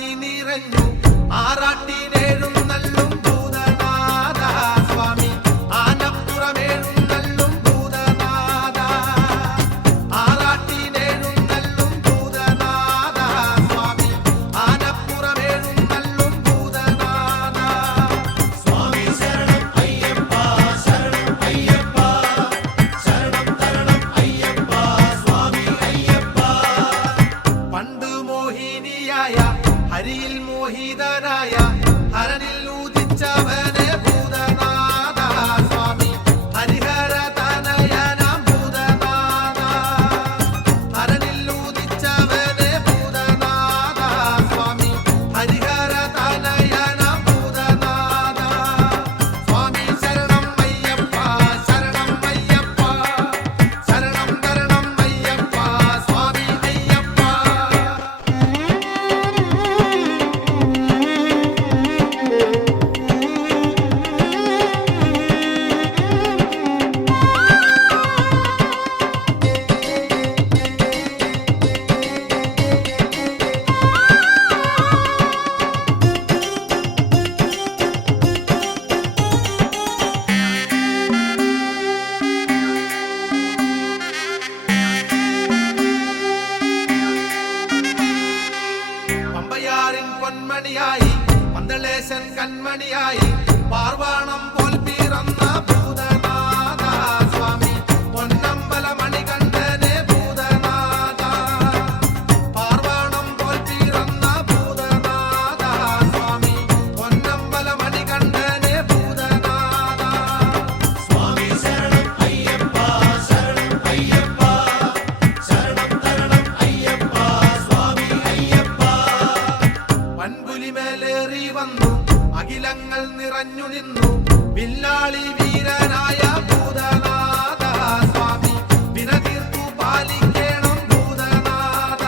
നീ നിറഞ്ഞു ആറാട്ടിനെഴുന്നള്ളും ഭൂതനാഥ സ്വാമി ആനപ്പുറമെഴുന്നള്ളും ഭൂതനാഥ ആറാട്ടിനെഴുന്നള്ളും ഭൂതനാഥ സ്വാമി ആനപ്പുറമെഴുന്നള്ളും ഭൂതനാഥ സ്വാമി ശരണം അയ്യപ്പ ശരണം അയ്യപ്പ ശരണം തരണം അയ്യപ്പ സ്വാമി അയ്യപ്പ പണ്ട് മോഹിനിയായ ഹരിയിൽ മോഹിതനായ ഹരനിൽ ഉദിച്ചവനെ ഭൂതനാഥ സ്വാമി ഹരിഹര തനയനാം ഭൂതനാഥ ഹരനിൽ ഉദിച്ചവനെ ഭൂതനാഥ സ്വാമി ഹരിഹര തനയനാം ഭൂതനാഥ സ്വാമി ശരണം അയ്യപ്പ ശരണം അയ്യപ്പ ശരണം തരണം അയ്യപ്പ സ്വാമി അയ്യപ്പ പമ്പയാറിൻ പൊന്മണിയായി പന്തളേശൻ കൺമണിയായി പാർവാണം പോൽ പിറന്ന ഭൂതനാഥ സ്വാമി പൊന്നമ്പല മണികണ്ഠനെ ഭൂതനാഥ പാർവാണം പോൽ പിറന്ന ഭൂതനാഥ സ്വാമി പൊന്നമ്പല മണികണ്ഠനെ ഭൂതനാഥ സ്വാമി ശരണം അയ്യപ്പ ശരണം അയ്യപ്പ ശരണം തരണം അയ്യപ്പ സ്വാമി അയ്യപ്പ പൻപുലിമേലേറി വന്നു അഖിലങ്ങൾ നിറഞ്ഞു നിന്നു വില്ലാളി വീരനായ ഭൂതനാഥ സ്വാമി വിനതീർത്തു പാലിക്കണം ഭൂതനാഥ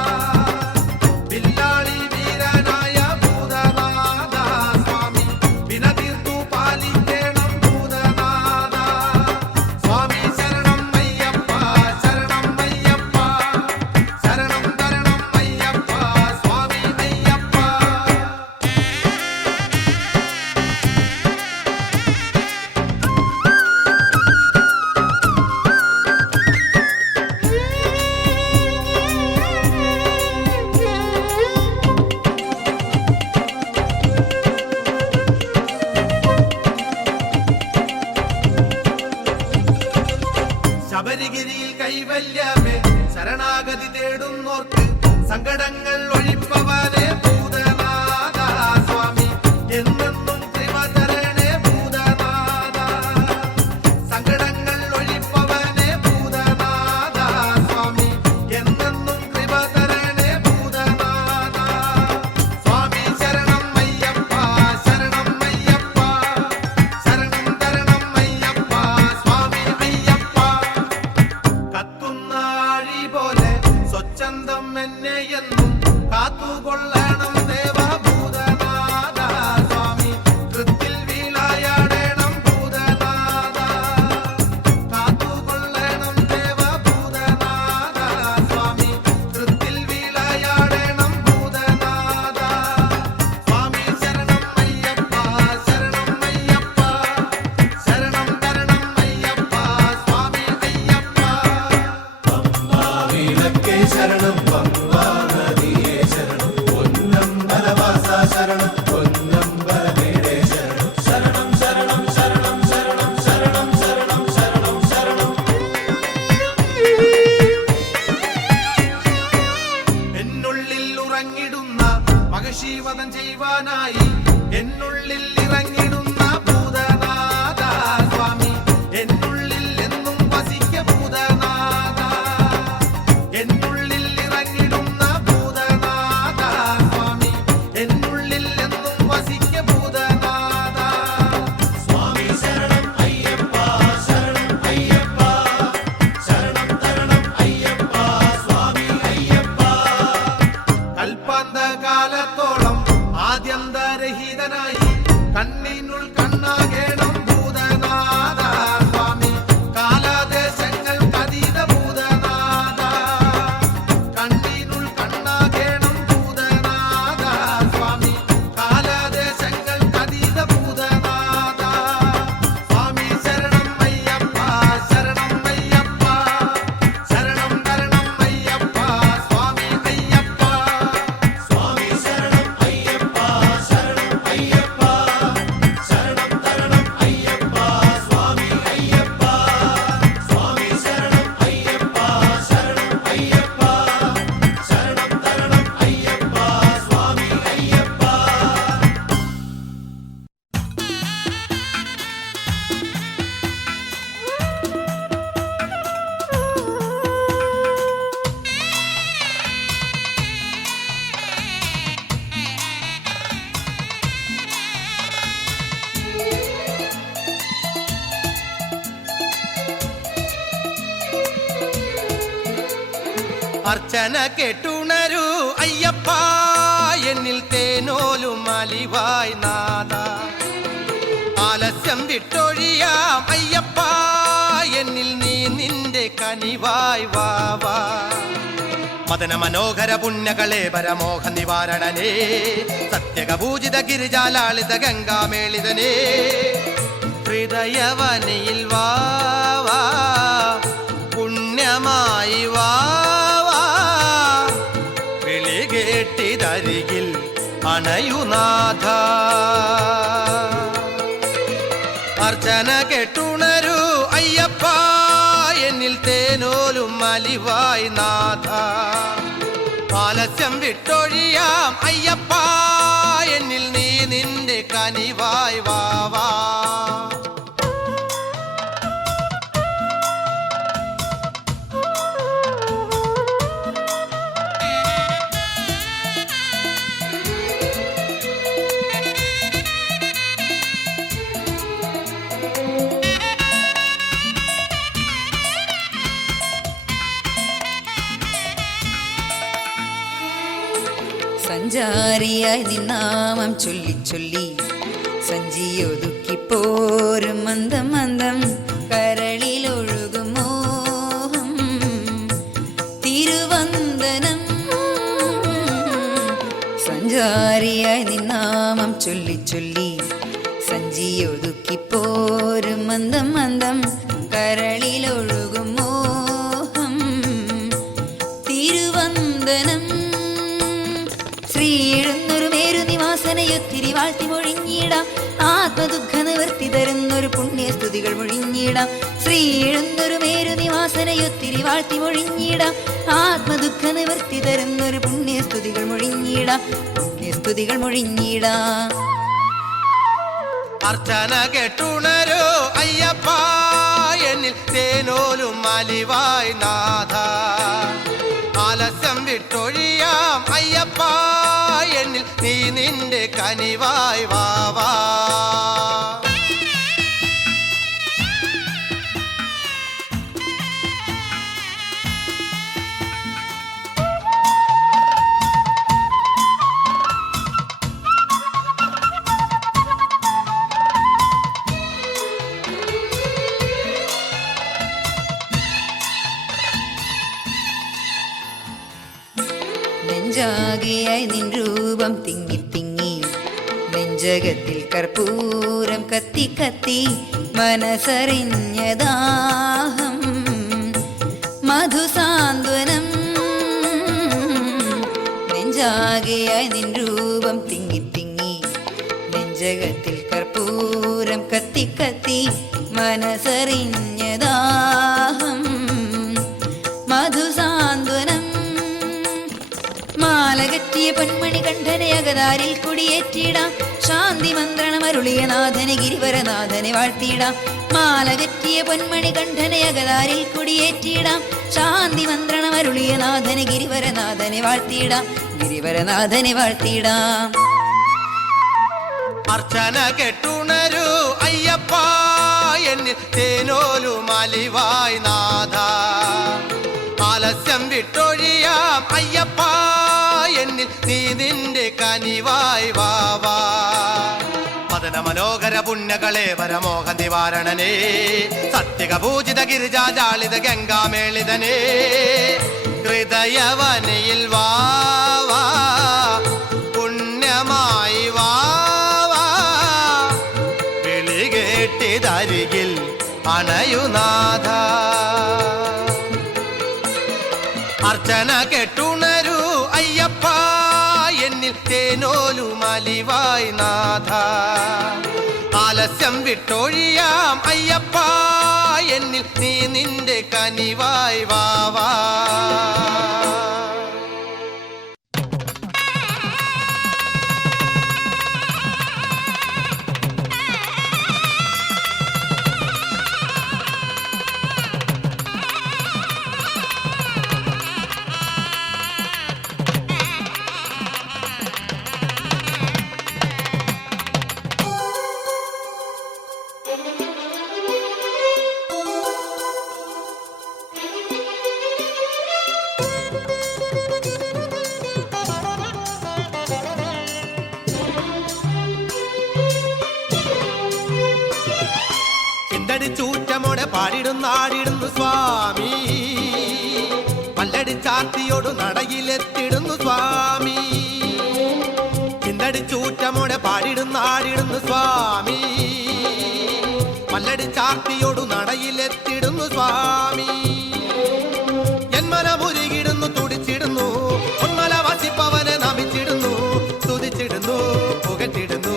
വില്ലാളി വീരനായ ഭൂതനാഥ സ്വാമി വിനതീർത്തു പാലിക്കണം ഭൂതനാഥ സ്വാമി ശരണം അയ്യപ്പ ശരണം അയ്യപ്പ ശരണം തരണം അയ്യപ്പ സ്വാമി അയ്യപ്പ ശബരിഗിരിയിൽ കൈവല്യമേ ശരണാഗതി തേടുന്നോർക്ക് സങ്കടങ്ങൾ ഒഴിപ്പവനെ ഭൂതനാഥ സ്വാമി എന്നെന്നും കൃപ തരണേ ഭൂതനാഥ സങ്കടങ്ങൾ ഒഴിപ്പവനെ ഭൂതനാഥ സ്വാമി എന്നെന്നും കൃപ തരണേ ഭൂതനാഥ സ്വാമി ശരണം അയ്യപ്പ ശരണം അയ്യപ്പ ശരണം തരണം അയ്യപ്പ സ്വാമി അയ്യപ്പ കത്തുന്ന ആഴി പോലെ സ്വച്ഛന്തം എന്നെ എന്നും കാത്തുകൊള്ളണം ദേവഭൂതനാഥ സ്വാമി കൃത്തിൽ വീളായാടണം ഭൂതനാഥ കാത്തുകൊള്ളണം ദേവഭൂതനാഥ സ്വാമി കൃത്തിൽ വീളായാടണം ഭൂതനാഥ സ്വാമി ശരണം അയ്യപ്പ ശരണം അയ്യപ്പ ശരണം തരണം അയ്യപ്പ സ്വാമി അയ്യപ്പ പമ്പാവിളക്കേ ശരണം പമ്പാ നദിയേ ശരണം പൊന്നമ്പലവാസ ശരണം പൊന്നമ്പലമേടേ ശരണം ശരണം ശരണം ശരണം ശരണം ശരണം ശരണം ശരണം ശരണം എന്നുള്ളിൽ ഉറങ്ങിടുന്ന മഹർഷിവധം ചെയ്യുവാനായി എന്നുള്ളിൽ ഇറങ്ങിടുന്ന ഭൂതനാഥ സ്വാമി എന്നുള്ളിൽ എന്നും വസിക്ക ഭൂതനാഥ എന്നുള്ളിൽ ഇറങ്ങിടുന്ന ഭൂതനാഥ സ്വാമി എന്നുള്ളിൽ എന്നും വസിക്ക ഭൂതനാഥ സ്വാമി ശരണം അയ്യപ്പ ശരണം അയ്യപ്പ ശരണം തരണം അയ്യപ്പ സ്വാമി അയ്യപ്പ കൽപ്പാന്ത കാലത്തോളം ആദ്യന്തരഹിതനായി കണ്ണിനുൾ കണ്ണാകേണം ഭൂതനാഥ സ്വാമി കാലദേശങ്ങൾക്കതീത ഭൂതനാഥ കണ്ണിനുൾ കണ്ണാകേണം ഭൂതനാഥ സ്വാമി അർച്ചന കേട്ടുണരൂ അയ്യപ്പ എന്നിൽ തേനോലും അലിവായ് നാഥ ആലസ്യം വിട്ടൊഴിയാം അയ്യപ്പ എന്നിൽ നീ നിന്റെ കനിവായ് വാവാ മദന മനോഹര പുണ്യകളെ പരമോഹ നിവാരണനേ സത്യകപൂജിത ഗിരിജാലാളിത ഗംഗാമേളിതനേ ഹൃദയവനയിൽ വാവാ പുണ്യമായി വാവാ വിളി കേട്ടിതരികിൽ അണയുനാഥ അർച്ചന കേട്ടുണരൂ അയ്യപ്പ എന്നിൽ തേനോലും അലിവായ് നാഥ ആലസ്യം വിട്ടൊഴിയാം അയ്യപ്പ എന്നിൽ നീ നിന്റെ കനിവായ് വാവാ സഞ്ചാരിയായി നിന്നാമം ചൊല്ലി ചൊല്ലി സഞ്ചിയൊതുക്കിപ്പോരും മന്ദം മന്ദം കരളിലൊഴുകും മോഹം തിരുവന്ദനം സഞ്ചാരിയായി നിന്നാമം ചൊല്ലി ചൊല്ലി സഞ്ചിയൊതുക്കിപ്പോരും മന്ദം മന്ദം കരളിലൊഴുകും മോഹം തിരുവന്ദനം ശ്രീഴുന്നൊരു മേരുനിവാസനയൊത്തിരി വാഴ്ത്തി മൊഴിഞ്ഞിടാം ആത്മദുഃഖ നിവർത്തി തരുന്നൊരു പുണ്യസ്തുതികൾ മൊഴിഞ്ഞിടാം ശ്രീഴുന്നൊരു മേരുനിവാസനയൊത്തിരി വാഴ്ത്തി മൊഴിഞ്ഞിടാം ആത്മദുഃഖ നിവർത്തി തരുന്നൊരു പുണ്യസ്തുതികൾ മൊഴിഞ്ഞിടാം പുണ്യസ്തുതികൾ മൊഴിഞ്ഞിടാം അർച്ചന കേട്ടുണരൂ അയ്യപ്പ എന്നിൽ തേനോലും അലിവായ് നാഥ ആലസ്യം വിട്ടൊഴിയാം അയ്യപ്പ എന്നിൽ നീ നിന്റെ കനിവായ് വാവാ നെഞ്ചാകെയായി നിൻ രൂപം തിങ്ങി തിങ്ങി നെഞ്ചകത്തിൽ കർപ്പൂരം കത്തി കത്തി മനസ്സറിഞ്ഞദാഹം മധുസാന്ത്വനം നെഞ്ചാകെയായി നിൻ രൂപം തിങ്ങി തിങ്ങി നെഞ്ചകത്തിൽ കർപ്പൂരം കത്തി കത്തി മനസ്സറിഞ്ഞദാഹം മധുസാന്ത്വനം മാലകറ്റിയ പൊന്മണി കണ്ഠനെ അകതാരിൽ കുടിയേറ്റിടാം ശാന്തി മന്ത്രണം അരുളിയ നാഥനെ ഗിരിവരനാഥനെ വാഴ്ത്തിയിടാം മാലകറ്റിയ പൊന്മണി കണ്ഠനെ അകതാരിൽ കുടിയേറ്റിടാം ശാന്തി മന്ത്രണം അരുളിയ നാഥനെ ഗിരിവരനാഥനെ വാഴ്ത്തിയിടാം ഗിരിവരനാഥനെ വാഴ്ത്തിയിടാം അർച്ചന കേട്ടുണരൂ അയ്യപ്പ എന്നിൽ തേനോലും അലിവായ് നാഥ ആലസ്യം വിട്ടൊഴിയാം അയ്യപ്പ എന്നിൽ നീ നിന്റെ കനിവായ് വാവാ മദന മനോഹര പുണ്യകളെ പരമോഹ നിവാരണനേ സത്യകപൂജിത ഗിരിജാജാളിത ഗംഗാമേളിതനേ ഹൃദയവനയിൽ വാവാ പുണ്യമായി വാവാ വിളി കേട്ടിതരികിൽ അണയുനാഥ അർച്ചന കേട്ടുണരൂ അയ്യപ്പ എന്നിൽ തേനോലും അലിവായ് നാഥ ആലസ്യം വിട്ടൊഴിയാം അയ്യപ്പ എന്നിൽ നീ നിന്റെ കനിവായ് വാവാ പാടിടുന്നാടിടുന്നു സ്വാമി. പല്ലടിച്ചാർത്തിയോടു നടയിലെത്തിടുന്നു സ്വാമി. ചിന്തടിച്ചൂറ്റമോടെ പാടിടുന്നാടിടുന്നു സ്വാമി. പല്ലടിച്ചാർത്തിയോടു നടയിലെത്തിടുന്നു സ്വാമി. ജന്മനമുരുകിടുന്നു തുടിച്ചിടുന്നു പൊന്മല വസിപ്പവനെ നമിച്ചിടുന്നു സ്തുതിച്ചിടുന്നു പുകറ്റിടുന്നു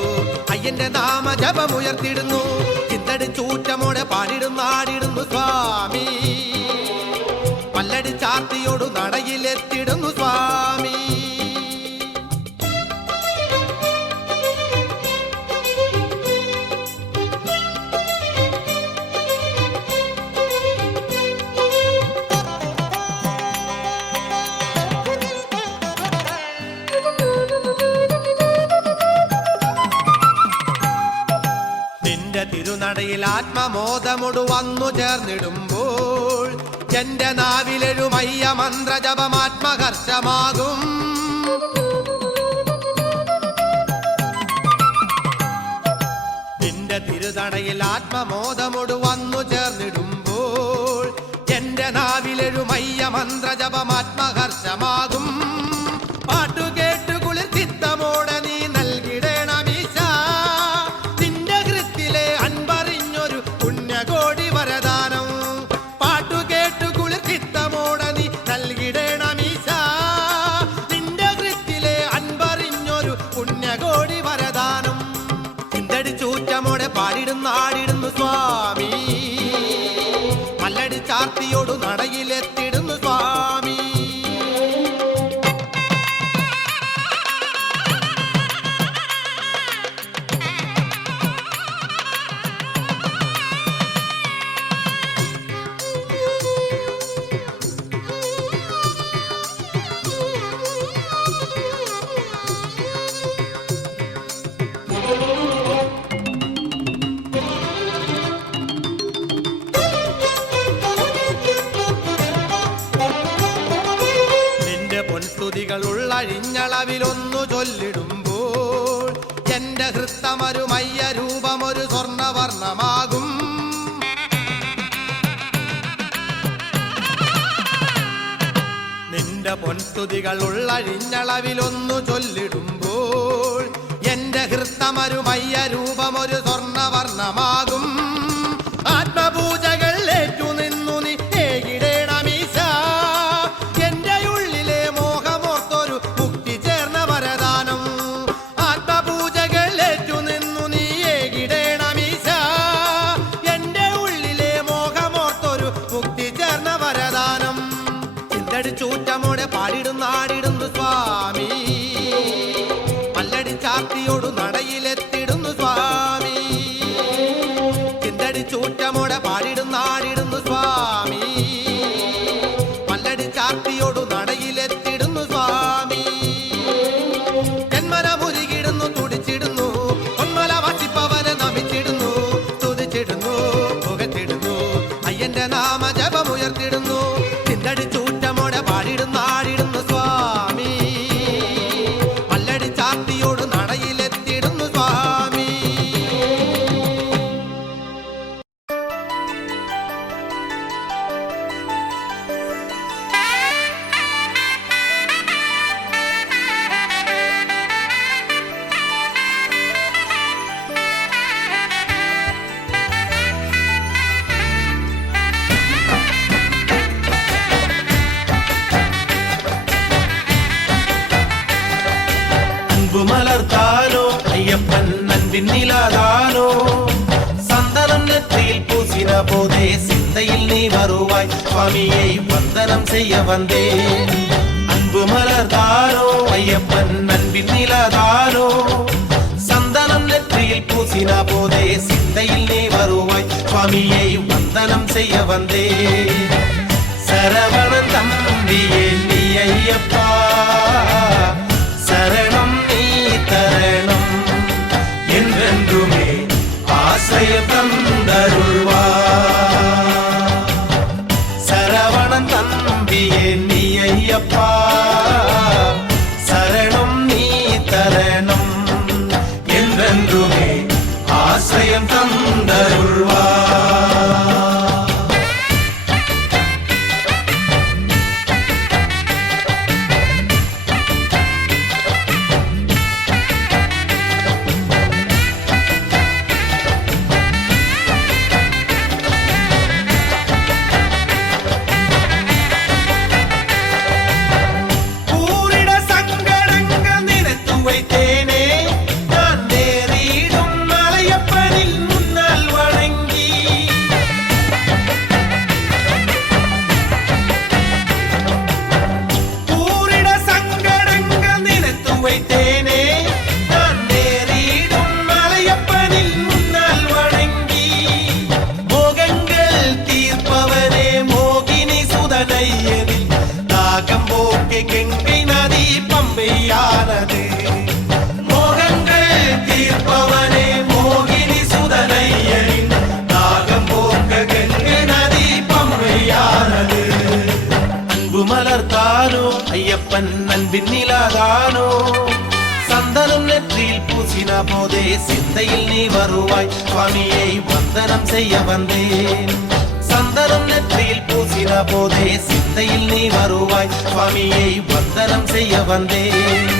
അയ്യന്റെ നാമ ജപമുയർത്തിടുന്നു. ചിന്തടിച്ചൂറ്റമോടെ പാടിടുന്നാടിടുന്നു സ്വാമി. പല്ലടിച്ചാർത്തിയോടു നടയിലെത്തിടുന്നു സ്വാമി. തിരുനടയിൽ ആത്മമോദമൊടു വന്നു ചേർന്നിടുമ്പോൾ എന്റെ നാവിലെഴുമയ്യ മന്ത്രജപമാത്മഹർഷമാകും. നിന്റെ തിരുനടയിൽ ആത്മമോദമൊടു വന്നു ചേർന്നിടുമ്പോൾ എന്റെ നാവിലെഴുമയ്യ മന്ത്രജപമാത്മഹർഷമാകും. പാട്ടുകേട്ടു കുളിർ ചിത്തമോടെ നീ നൽകിടേണമീശ നിന്റെ കൃത്തിലെ അൻപറിഞ്ഞൊരു പുണ്യകോടി വരദാനം. പാട്ടുകേട്ടു കുളിർ ചിത്തമോടെ നീ നൽകിടേണമീശ നിന്റെ കൃത്തിലെ അൻപറിഞ്ഞൊരു പുണ്യകോടി വരദാനം. ചിന്തടിച്ചൂറ്റമോടെ പാടിടുന്നാടിടുന്നു സ്വാമി. പല്ലടിച്ചാർത്തിയോടു നടയിലെത്തിടുന്നു സ്വാമി. ഉള്ളഴിഞ്ഞളവിലൊന്നു ചൊല്ലിടുമ്പോൾ എന്റെ ഹൃത്തമരുമയ്യ രൂപമൊരു സ്വർണവർണ്ണമാകും. നിന്റെ പൊൻസ്തുതികൾ ഉള്ളഴിഞ്ഞളവിലൊന്നു ചൊല്ലിടുമ്പോൾ എന്റെ ഹൃത്തമരുമയ്യ രൂപമൊരു സ്വർണവർണ്ണമാകും. ആത്മപൂജകൾ ഏറ്റു നിന്നു നീ ഏകിടേണമീശ എന്റെ ഉള്ളിലെ മോഹമോർത്തൊരു മുക്തി ചേർന്ന വരദാനം. ആത്മപൂജകൾ ഏറ്റു നിന്നു നീ ഏകിടേണമീശ എന്റെ ഉള്ളിലെ മോഹമോർത്തൊരു മുക്തി ചേർന്ന വരദാനം. ചിന്തടിച്ചൂറ്റമോടെ പാടിടുന്നാടിടുന്നു സ്വാമി. പല്ലടിച്ചാർത്തിയോടു നടയിലെത്തിടുന്നു സ്വാമി. ചിന്തടിച്ചൂറ്റമോടെ പാടിടുന്നാടിടുന്നു സ്വാമി. പല്ലടിച്ചാർത്തിയോടു നടയിലെത്തിടുന്നു സ്വാമി. ജന്മനമുരുകിടുന്നു തുടിച്ചിടുന്നു പൊന്മല വസിപ്പവനെ നമിച്ചിടുന്നു സ്തുതിച്ചിടുന്നു പുകച്ചിടുന്നു അയ്യന്റെ നാമ ജപമുയർത്തിടുന്നു. ചിന്തടിച്ചൂറ്റമോടെ പാടിടുന്നാടിടുന്നു സ്വാമി. പല്ലടിച്ചാർത്തിയോടു നടയിലെത്തിടുന്നു സ്വാമി. മലർത്താനോ അയ്യപ്പൻ നൻപിൻ നിലാതാനോ സന്തനം നെற்றிയിൽ പൂസിന പോതേ சிந்தையில் நீ வருவாய் சுவாமியை வந்தனம் செய்ய வந்தேன். அன்பு மலர்தானோ ஐயப்பன் நன்பின் நிலாதானோ சந்தனம் நெற்றியில் பூசின போதே சிந்தையில் நீ வருவாய் சுவாமியை வந்தனம் செய்ய வந்தேன். சரவணன் தம்பியே நீ ஐயப்பா சரணம் தரணம் என்றென்றுமே ஆசைய தந்தருள்வார். சரவணன் தம்பியே நீ ஐயப்பா சரணம் நீ தரணம் என்றென்றுமே ஆசையம் தந்தருள்வார். ஐயப்பன் அன்பின் நிலாதானோ சந்தனம் நெற்றியில் பூசின போதே சிந்தையில் நீ வருவாய் சுவாமியை வந்தனம் செய்ய வந்தேன் சந்தனம் நெற்றியில் பூசின போதே சிந்தையில் நீ வருவாய் சுவாமியை வந்தனம் செய்ய வந்தேன்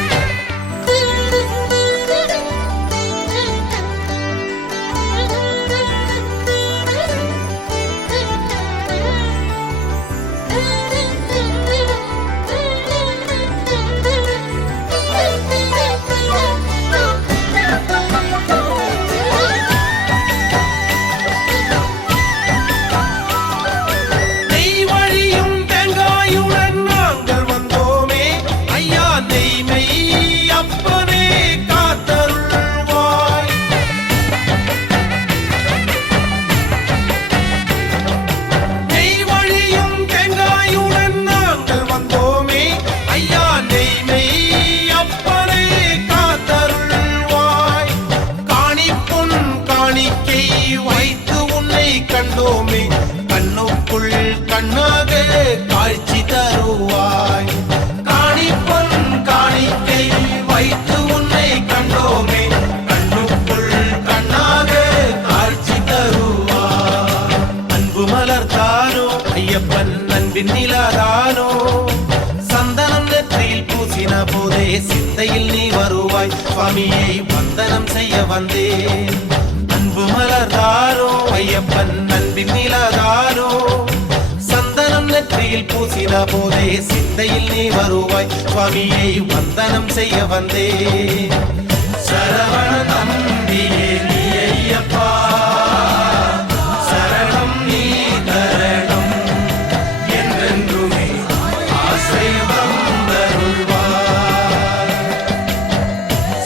கண்ணாக காட்சி தருவாய் காணிப்பொன் காணிக்கை வைத்து உன்னை கண்டோமே கண்ணுக்குள் கண்ணாக காட்சி தருவாய் அன்பு மலர்தானோ ஐயப்பன் அன்பின் நிலாதானோ சந்தனம் நெற்றியில் பூசின போதே சிந்தையில் நீ வருவாய் சுவாமியை வந்தனம் செய்ய வந்தேன் அன்பு மலர்தானோ ஐயப்பன் அன்பின் நிலாதானோ சந்தனம் நெற்றியில் பூசின போதே சிந்தையில் நீ வருவாய் சுவாமியை வந்தனம் செய்ய வந்தேன் சரவண தம்பியே நீ ஐயப்பா சரணம் நீ தரணம் என்றென்றுமே ஆசை வந்தருள்வாய்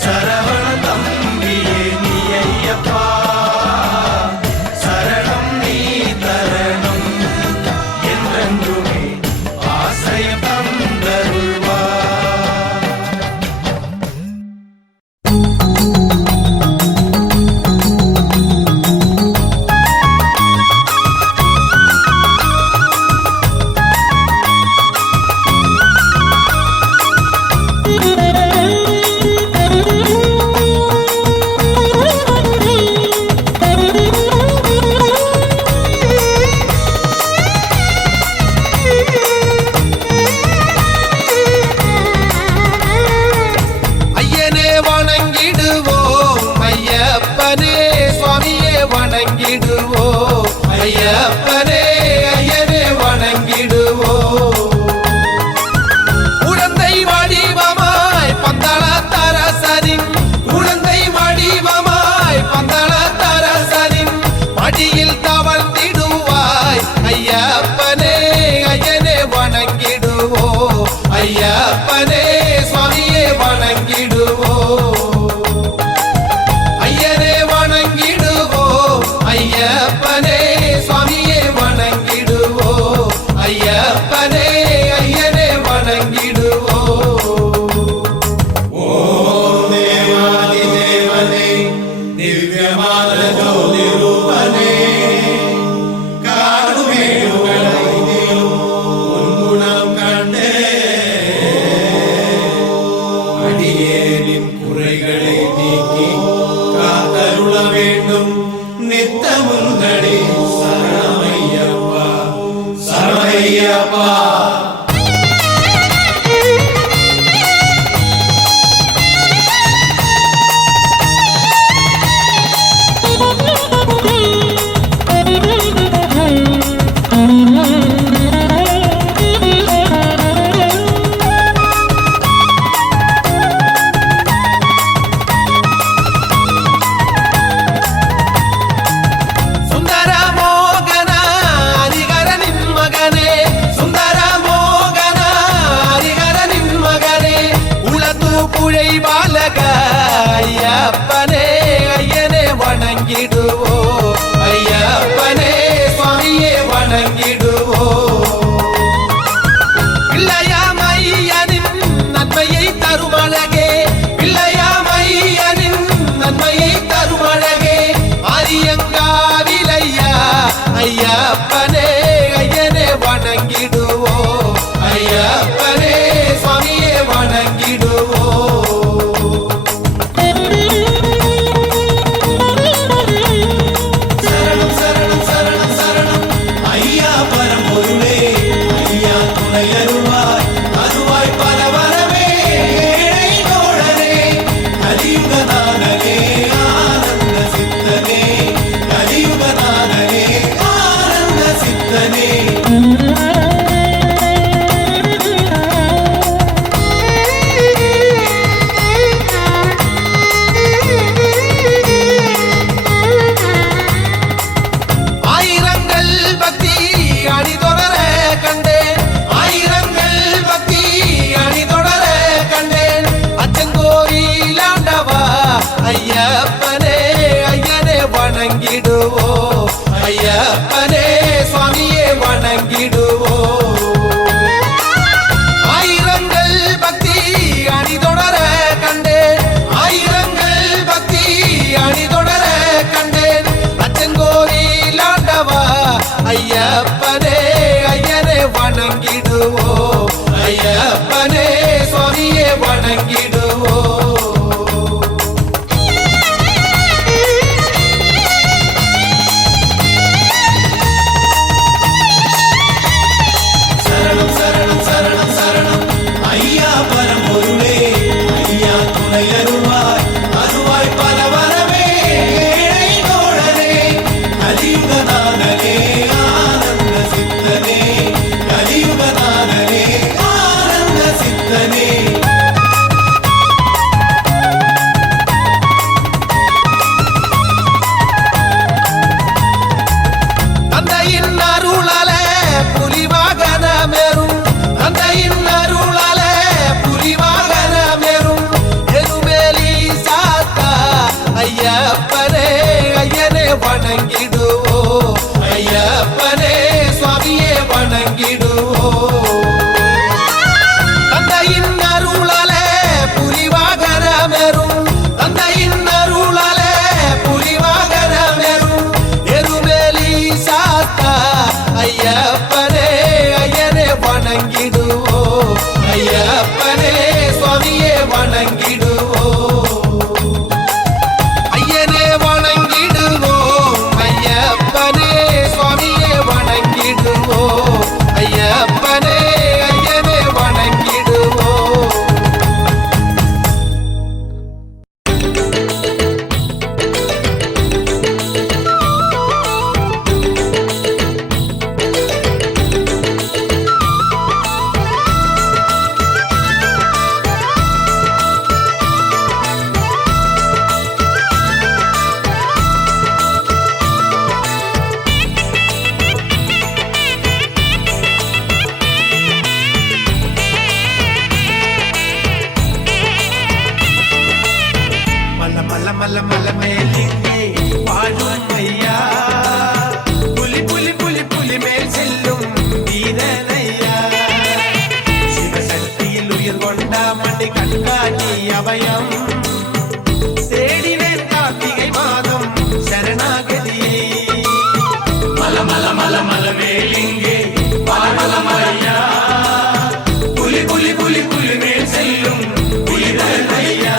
சரவண தம்பியே நீ ஐயப்பா சரணம் நீ தரணம் என்றென்றுமே ஆசை தந்தருள்வாய் ஐயனே வணங்கிடுவோம் ஐயப்பனே சுவாமியே வணங்கிடுவோம் ஐயப்பனே ஐயனே வணங்கிடுவோம் குழந்தை வடிவமாய் பந்தள தரசனின் குழந்தை வடிவமாய் பந்தள தரசனின் மடியில் தவழ்ந்திடுவாய் ஐயப்பனே ஐயனே வணங்கிடுவோம் ஐயப்பனே சுவாமியே வணங்கிடுவோம் ஐயனே வணங்கிடுவோம் ஐயப்பனே சுவாமியே வணங்கிடுவோம் ஐயப்பனே ஐயனே வணங்கிடுவோம் ஓம் தேவாதி தேவனே திவ்யமான ஜோதி ரூபனே காடுமேடுகளை உன் குணம் கண்டே அடியேனின் குறைகளை நீக்கி காத்தருள வேண்டும் நித்தமுந்தடி சரணையப்பா சரணையப்பா சுந்தர மோகன ஹரிஹரனின் மகனே சுந்தர மோகன ஹரிஹரனின் மகனே உலகு புழை பாலக ஐயப்பனே ஐயனே வணங்கிடுவோம் ஐயப்பனே சுவாமியே வணங்கிடுவோம் பிள்ளையாமையனின் நன்மையை தருமழகே பிள்ளையாமையனின் நன்மையை தருமழகே அரியங்காவிலையா ஐயப்பனே ஐயனே வணங்கிடுவோம் ஐயப்பனே சுவாமியே കലിയുഗനാഥനേ ആനന്ദ സിദ്ധനേ കലിയുഗനാഥനേ ആനന്ദ സിദ്ധനേ ஆயிரங்கள் பக்தி அணி தொடர கண்டேன் ஆயிரங்கள் பக்தி அணி தொடர கண்டேன் அச்சங்கோயிலாண்டவா ஐயப்பனே ஐயனே வணங்கிடுவோ ஐயப்பனே சுவாமியே வணங்கிடுவோ ஆயிரங்கள் பக்தி அணி தொடர கண்டேன் ஆயிரங்கள் பக்தி அணி தொடர கண்டேன் அச்சங்கோயிலாண்டவா ஐயப்பனே ஐயனே வணங்கிடுவோ ஐயப்பனே சுவாமியே வணங்கிடுவோ சரணம் சரணம் சரணம் சரணம் ஐயா பரம்பொருளே ஐயா துணை அருள்வாய் அருவாய் பல வரவே ஏழை தோழரே கலியுகநாதனே ஆனந்த சித்தனே கலியுகநாதனே ஆனந்த சித்தனே தந்தையின் அருளால புலிவாகனமேறும் தந்தையின் அருளால புலிவாகனமேறும் எருமேலி சாத்தா ஐயப்பனே ஐயனே வணங்கிடுவோ ஐயப்பனே சுவாமியே வணங்கிடுவோ தந்தையின் அருளால புலிவாகனமேறும் தந்தையின் அருளால புலிவாகனமேறும் எருமேலி சாத்தா ஐயப்பனே ஐயனே வணங்கிடுவோ ஐயப்பனே சுவாமியே வணங்கிடுவோ ஐயனே வணங்கிடுவோ ஐயப்பனே சுவாமியே வணங்கிடுவோ ஐயப்பனே ஐயனே வணங்கிடுவோ மல்ல மல்ல மல்ல மல்ல மேலிங்கே வாழும் ஐயா புலி புலி புலி புலி மேல் செல்லும் வீரனையா சிவசக்தியில் உயிர் கொண்டா மண்டி கண்காணி அபயம் தேடினேன் கார்த்திகை மாதம் சரணாகதியை மல மல மல மல மேலிங்கே வாழும் ஐயா புலி புலி புலி புலி மேல் செல்லும் வீரனையா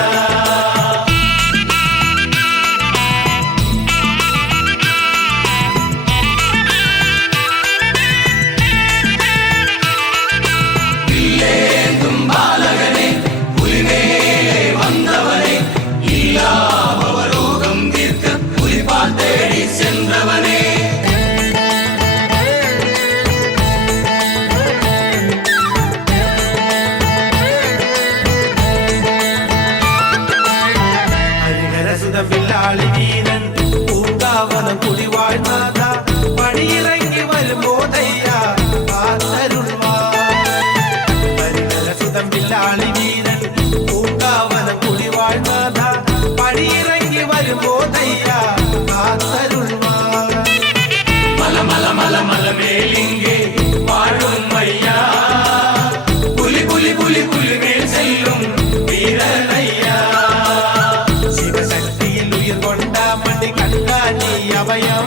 வில்லாளி வீரன் பூங்காவனம் குடிவாழ் நாதா படியிறங்கி வரும் போதையா காத்தருள்வார் சுதம் வில்லாளி வீரன் பூங்காவனம் குடிவாழ் நாதா படியிறங்கி வரும் போதையா காத்தருள்வார் மல மல மல மல மேலிங்கே வாழும் ஐயா புலி புலி புலி புலி மேல் செல்லும் வீரனையா சிவசக்தியில் உயிர் கொண்டா மண்டி கண்காணி அபயம்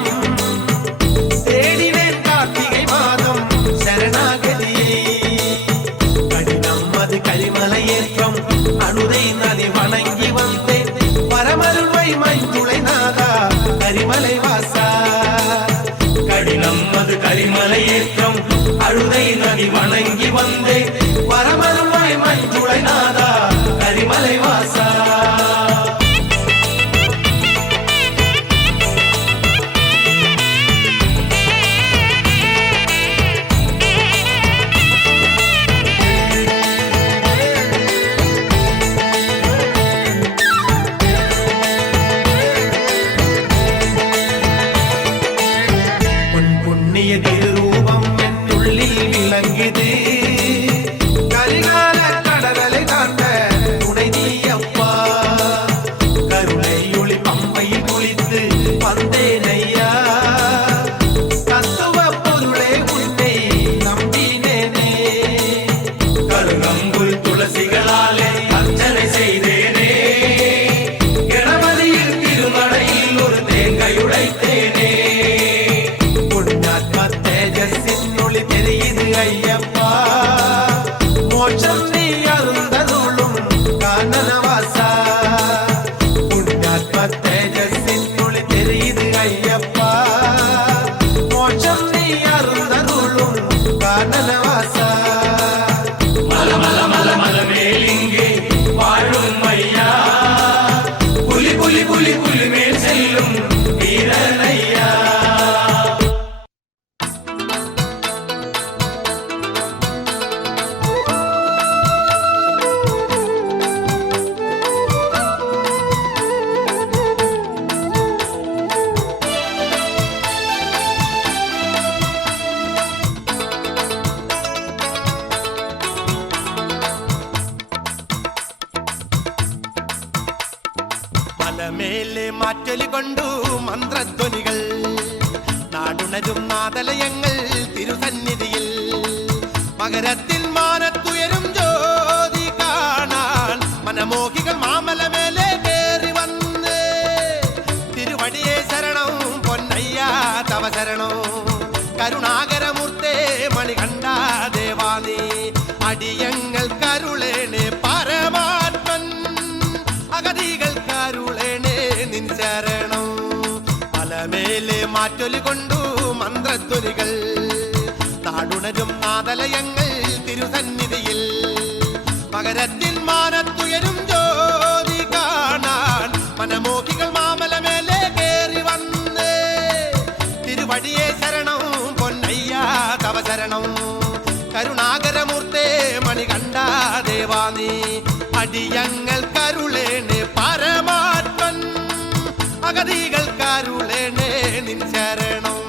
പുലിമേൽ ചെല്ലും വീരനയ്യ. മലമേലെ മാറ്റൊലി കൊണ്ടു മന്ത്രധ്വനികൾ നാടുണരും നാദലയങ്ങൾ തിരുസന്നിധിയിൽ മകരത്തിൻ മാനത്തുയരും ജ്യോതി കാണാൻ മനമോഹികൾ മാമലമേലെ കയറി വന്ന് തിരുവടിയെ ശരണം പൊന്നയ്യ തവ ശരണം കരുണാകരമൂർത്തേ മണികണ്ഠ ദേവാനി അടിയങ്ങൾ കരുളേണേ പരമാത്മൻ അഗതികൾ കരുളേണേ നിൻ ശരണം മലമേലെ മാറ്റൊലി കൊണ്ടു മന്ത്രധ്വനികൾ നാടുണരും നാദലയങ്ങൾ തിരുസന്നിധിയിൽ മകരത്തിൻ മാനത്തുയരും ജ്യോതി കാണാൻ മനമോഹികൾ മാമലമേലെ കയറി വന്ന് തിരുവടിയെ ശരണം പൊന്നയ്യ തവ ശരണം കരുണാകരമൂർത്തേ മണികണ്ഠ ദേവാനി അടിയങ്ങൾ കരുളേണേ പരമാത്മൻ അഗതികൾ കരുളേണേ നിൻ ശരണം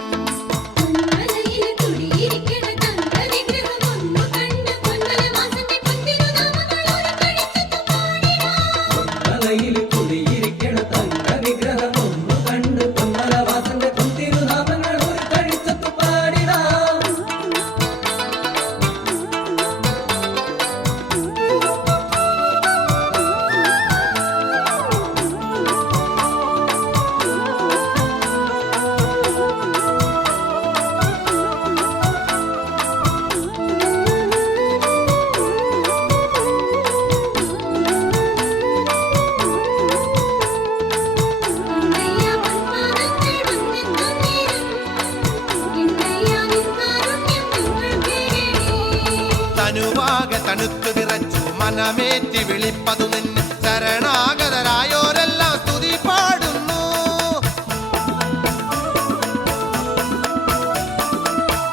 തനുവാകെ തണുത്തു വിറച്ചു മനമേറ്റി വിളിപ്പതു നിന്നെ ശരണാഗതരായോരെല്ലാം സ്തുതി പാടുന്നു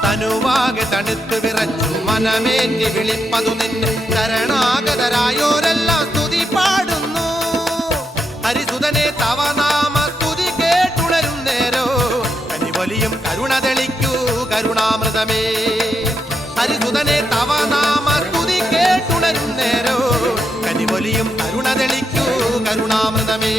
തനുവാകെ തണുത്തു വിറച്ചു മനമേറ്റി വിളിപ്പതു നിന്നെ ശരണാഗതരായോരെല്ലാം സ്തുതി പാടുന്നു ഹരിസുതനെ തവ നാമ സ്തുതി കേട്ടുണരും നേരോ കനിവലിയും കരുണ തെളിക്കൂ കരുണാമൃതമേ ഹരിസുതനെ തവ നാമ സ്തുതി കേട്ടുണരും നേരോ കനിവലിയും കരുണ തെളിക്കൂ കരുണാമൃതമേ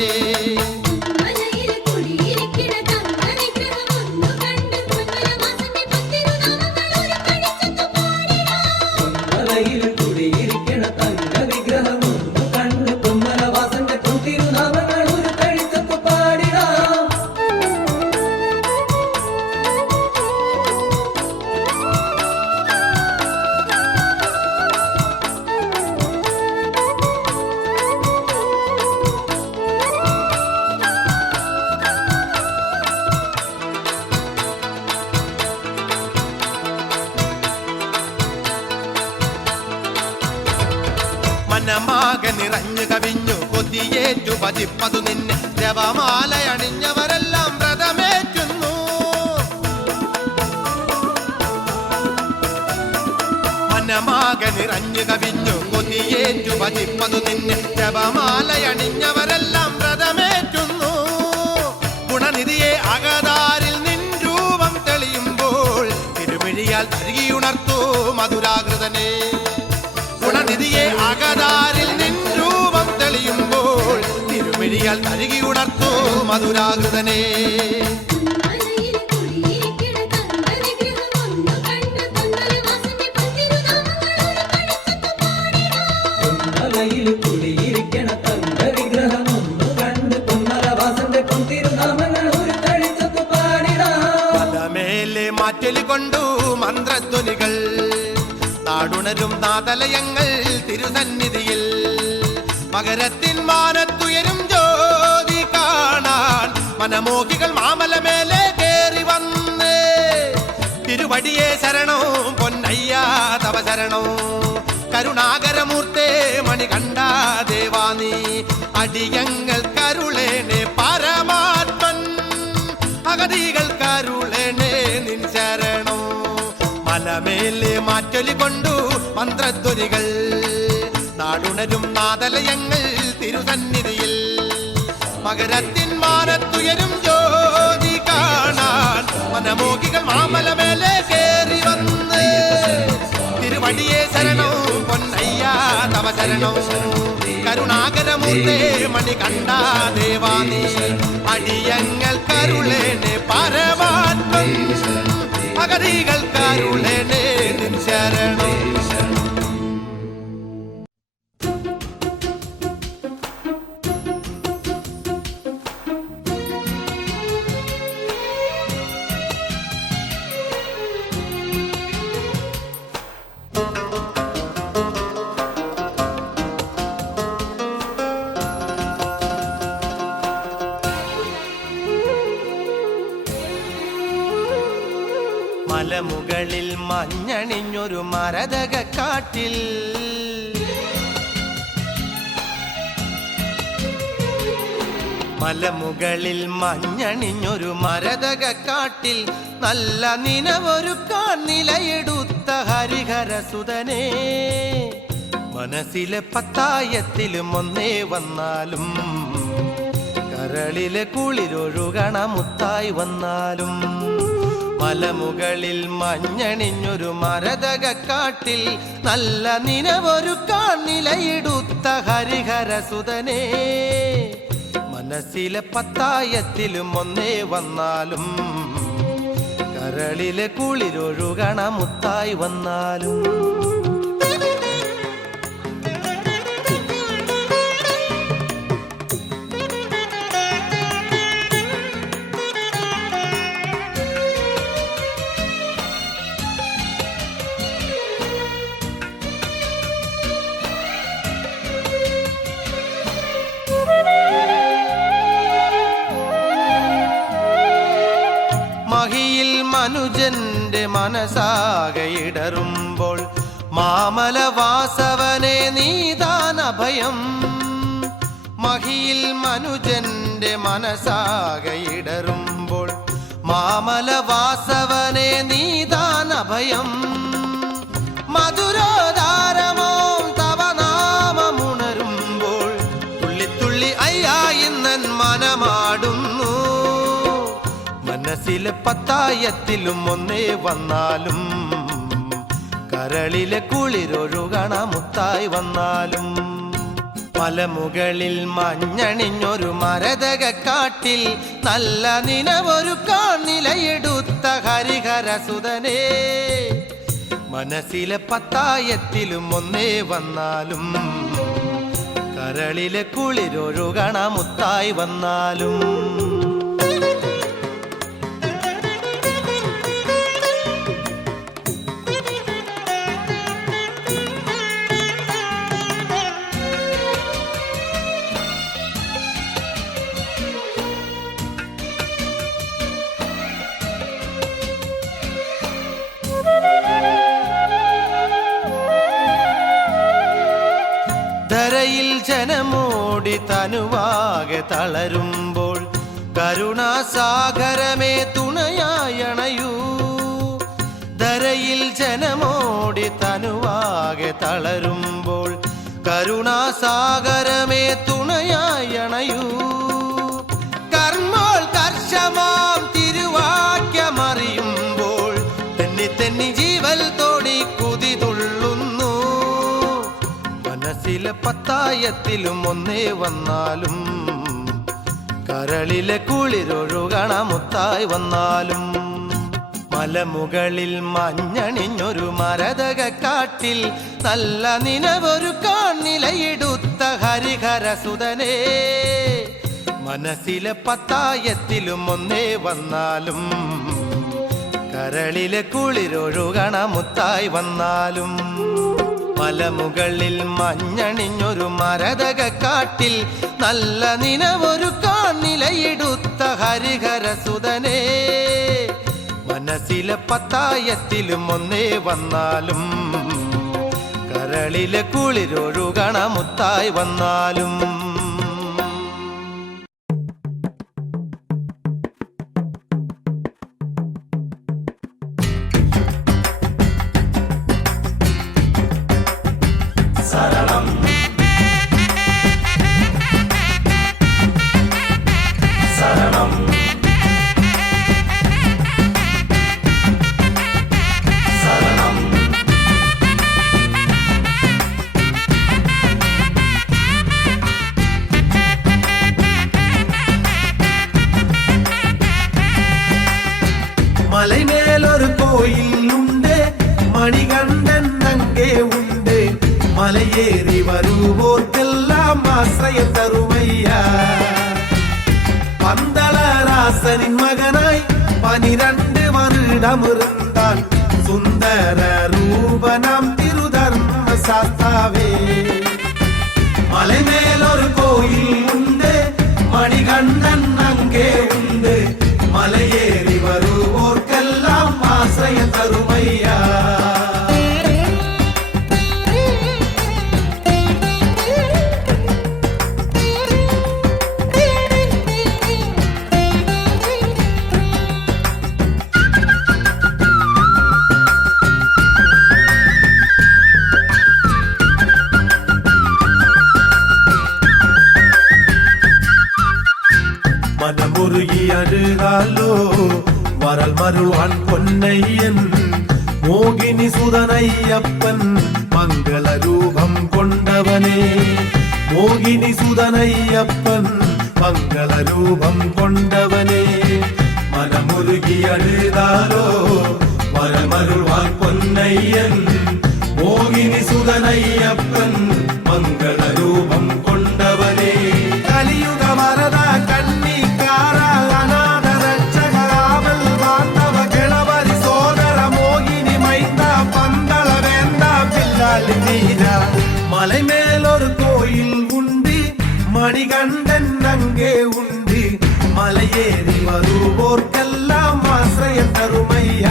മനമാകെ നിറഞ്ഞു കവിഞ്ഞു കൊതിയേറ്റു പതിപ്പതു നിന്നെ ജപമാല അണിഞ്ഞവരെല്ലാം വ്രതമേറ്റുന്നു മനമാകെ നിറഞ്ഞു കവിഞ്ഞു കൊതിയേറ്റു പതിപ്പതു നിന്നെ ജപമാല അണിഞ്ഞവരെല്ലാം വ്രതമേറ്റുന്നു ഗുണനിധിയെ അകതാരിൽ നിൻ രൂപം തെളിയുമ്പോൾ തിരുമിഴിയാൽ തഴുകിയുണർത്തു മധുരാകൃതനെ ഗുണനിധിയെ അകതാരിൽ നിൻ രൂപം തെളിയുമ്പോൾ തിരുമിഴിയാൽ തഴുകി ഉണർത്തു മധുരാകൃതനെ മലമേലെ മാറ്റൊലി കൊണ്ടു മന്ത്രധ്വനികൾ നാടുണരും നാദലയങ്ങൾ തിരുസന്നിധിയിൽ മകരത്തിൻ മാനത്തുയരും ജ്യോതി കാണാൻ മനമോഹികൾ മാമലമേലെ കയറി വന്ന് തിരുവടിയെ ശരണോ പൊന്നയ്യ തവ ശരണോ കരുണാകരമൂർത്തേ മണികണ്ഠ ദേവാനി അടിയങ്ങൾ കരുളേണേ പാര മലയിലെ മാറ്റൊലി കൊണ്ടു മന്ത്രധ്വനികൾ നാടുണരും നാദലയങ്ങൾ തിരുസന്നിധിയിൽ മകരത്തിൻ മാനത്തുയരും ജ്യോതി കാണാൻ മനമോഹികൾ മാമലമേലെ കേറി വന്ന് തിരുവടിയെ ശരണവും പൊന്നയ്യ തവ ശരണവും കരുണാകരമൂർത്തേ മണി കണ്ട ദേവാനി അടിയങ്ങൾ കരുളേനെ പരമാത്മൻ അഗതികൾ കരുളേനെ നിൻ ശരണം. മലമുകളിൽ മഞ്ഞണിഞ്ഞൊരു മരതക കാട്ടിൽ മലമുകളിൽ മഞ്ഞണിഞ്ഞൊരു മരതക കാട്ടിൽ നല്ല നിനവൊരു നിലയെടുത്ത ഹരിഹരസുതനെ മനസ്സിലെ പത്തായത്തിലും ഒന്നേ വന്നാലും കരളിലെ കുളിരൊഴുകണ മുത്തായി വന്നാലും മലമുകളിൽ മഞ്ഞണിഞ്ഞൊരു മരതക കാട്ടിൽ നല്ല നിനവൊരു നിലയെടുത്ത ഹരിഹരസുതനെ മനസ്സിലെ പത്തായത്തിലും ഒന്നേ വന്നാലും കരളിലെ കുളിരൊഴുകണ മുത്തായി വന്നാലും മഹിയിൽ മനുജന്റെ മനസാകെ ഇടറുമ്പോൾ മാമലവാസവനെ നീദാനഭയം മഹിയിൽ മനുജന്റെ മനസാകെ ഇടറുമ്പോൾ മാമലവാസവനെ നീദാനഭയം മധുരോദാരമോ തവ നാമമുണരുമ്പോൾ തുള്ളി തുള്ളി അയ്യാ ഇന്നൻ മനമാടുന്നു മനസ്സിലെ പത്തായത്തിലും ഒന്നേ വന്നാലും കരളിലെ കുളിരൊഴുകണ മുത്തായി വന്നാലും മലമുകളിൽ മഞ്ഞണിഞ്ഞൊരു മരതക കാട്ടിൽ നല്ല നിനവൊരു നിലയെടുത്ത ഹരിഹരസുതനെ മനസ്സിലെ പത്തായത്തിലും ഒന്നേ വന്നാലും കരളിലെ കുളിരൊഴുകണ മുത്തായി വന്നാലും ധരയിൽ ജനമോടി തനുവാകെ തളരുമ്പോൾ കരുണാസാഗരമേ തുണയായണയൂ ധരയിൽ ജനമോടി തനുവാകെ തളരുമ്പോൾ കരുണാസാഗരമേ തുണയായണയൂ കർമ്മോൾ കർശമാം തിരുവാക്യമറിയുമ്പോൾ തെന്നി തെന്നി ജീവൽ തോടി കുതിതുള്ളുന്നു മനസ്സിലെ പത്തായത്തിലും ഒന്നേ വന്നാലും കരളിലെ കുളിരൊഴുകണ മുത്തായി വന്നാലും മലമുകളിൽ മഞ്ഞണിഞ്ഞൊരു മരതക കാട്ടിൽ നല്ല നിനവൊരു നിലയെടുത്ത ഹരിഹരസുതനെ മനസ്സിലെ പത്തായത്തിലും ഒന്നേ വന്നാലും കരളിലെ കുളിരൊഴുകണ മുത്തായി വന്നാലും മലമുകളിൽ മഞ്ഞണിഞ്ഞൊരു മരതക കാട്ടിൽ നല്ല നിനവൊരു നിലയെടുത്ത ഹരിഹരസുതനെ മനസ്സിലെ പത്തായത്തിലും ഒന്നേ വന്നാലും കരളിലെ കുളിരൊഴുകണ മുത്തായി വന്നാലും മലമേലൊരു കോയിൽ ഉണ്ട്, മണികണ്ഠൻ അങ്കേ ഉണ്ട്. മലയേറി വരുവോർക്കെല്ലാം ആശ്രയം തരുമയ്യ. പന്തളരാസനിൻ മകനായി 12 வருடமிருந்தான் സുന്ദര രൂപനാം തിരുധർമ്മ ശാസ്താവേ. മലമേലൊരു കോയിൽ ഉണ്ട്, മണികണ്ഠൻ അങ്കേ ഉണ്ട്. മലയേറി വരുവോർക്കെല്ലാം ആശ്രയം തരുമയ്യ. മനമുരുകി അഴുകാലോ വരൽ മരുളാൻ പൊന്നയ്യൻ. മോഹിനി സുതനയ്യപ്പൻ മംഗളരൂപം കൊണ്ടവനെ. മോഹിനി സുതനയ്യപ്പൻ മംഗളരൂപം കൊണ്ടവനെ. മനമുരുകി അഴുകാലോ വരൽ മരുളാൻ പൊന്നയ്യൻ. മോഹിനി സുതനയ്യപ്പൻ മംഗളരൂപം കൊണ്ടവനെ. കലിയുഗ വരദ കണ്ണിക്കാര അനാഥ രക്ഷക ആവൽ ബാന്ധവ കിളവരി സോദര മോഹിനി മൈന്ദ പന്തള വേന്ദ പില്ലാലി തീര. മലമേലൊരു കോയിൽ ഉണ്ട്, മണികണ്ഠൻ അങ്കേ ഉണ്ട്. മലയേറി വരുവോർക്കെല്ലാം ആശ്രയം തരുമയ്യ.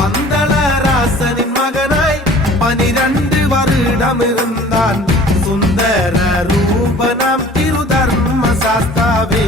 പന്തളരാസനിൻ മകനായി 12 வருடமிருந்தான் സുന്ദര രൂപനാം തിരുധർമ്മ ശാസ്താവേ.